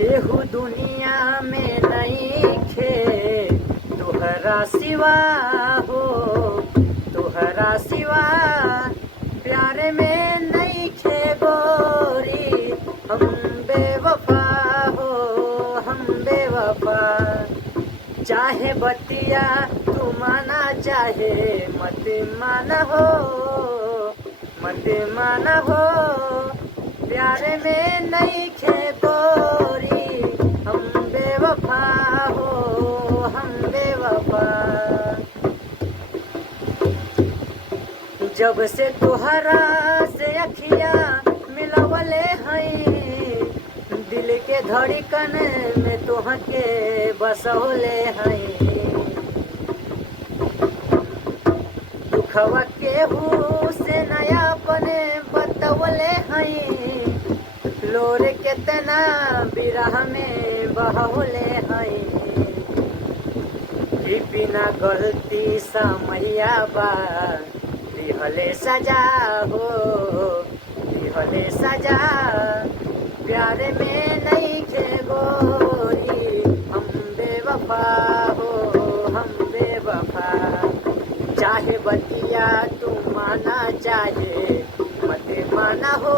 केहू दुनिया में नहीं खे तुहरा सिवा हो, तुहरा सिवा प्यार में नहीं खे गोरी। हम बेवफा हो, हम बेवफा। चाहे बतिया तू माना चाहे मत माना हो, मत माना हो। प्यार में नहीं खे गोरी, हम बेवफा हो, हम बेवफा। जब से तुहरा से अखिया मिलवले हई, दिल के धड़कन में तुहके बसौले हई। दुखवा केहू से नयापने बतवले हई, लोर केतना बिरह में बहौले हई। कि बिना गलती समैया बा दिहले सजा हो, दिहले सजा। प्यार में नहीं खे गोरी, हम बेवफा हो, हम बेवफा। चाहे बतिया तू माना चाहे मत माना हो,